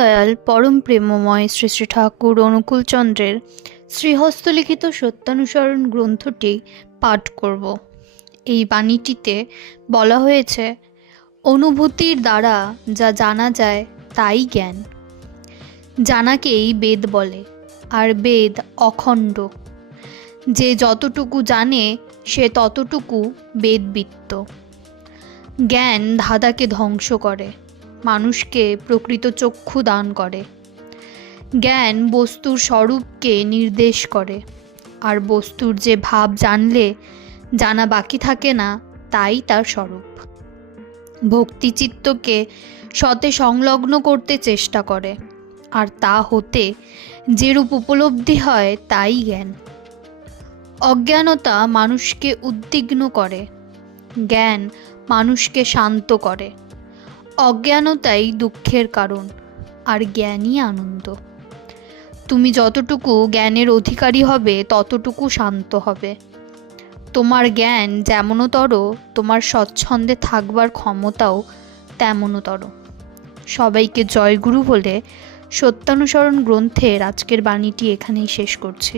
দয়াল পরম প্রেমময় শ্রী শ্রী ঠাকুর অনুকূলচন্দ্রের শ্রীহস্তলিখিত সত্যানুসরণ গ্রন্থটি পাঠ করব। এই বাণীটিতে বলা হয়েছে, অনুভূতির দ্বারা যা জানা যায় তাই জ্ঞান। জানাকেই বেদ বলে, আর বেদ অখণ্ড। যে যতটুকু জানে সে ততটুকু বেদবিত্ত। জ্ঞান ধাঁধাকে ধ্বংস করে, মানুষকে প্রকৃত চক্ষু দান করে। জ্ঞান বস্তুর স্বরূপকে নির্দেশ করে, আর বস্তুর যে ভাব জানলে জানা বাকি থাকে না তাই তার স্বরূপ। ভক্তিচিত্তকে সতে সংলগ্ন করতে চেষ্টা করে, আর তা হতে যেরূপ উপলব্ধি হয় তাই জ্ঞান। অজ্ঞানতা মানুষকে উদ্বিগ্ন করে, জ্ঞান মানুষকে শান্ত করে। অজ্ঞানতাই দুঃখের কারণ, আর জ্ঞানই আনন্দ। তুমি যতটুকু জ্ঞানের অধিকারী হবে ততটুকু শান্ত হবে। তোমার জ্ঞান যেমনতর, তোমার স্বচ্ছন্দে থাকবার ক্ষমতাও তেমনতর। সবাইকে জয়গুরু বলে সত্যানুসরণ গ্রন্থের আজকের বাণীটি এখানেই শেষ করছি।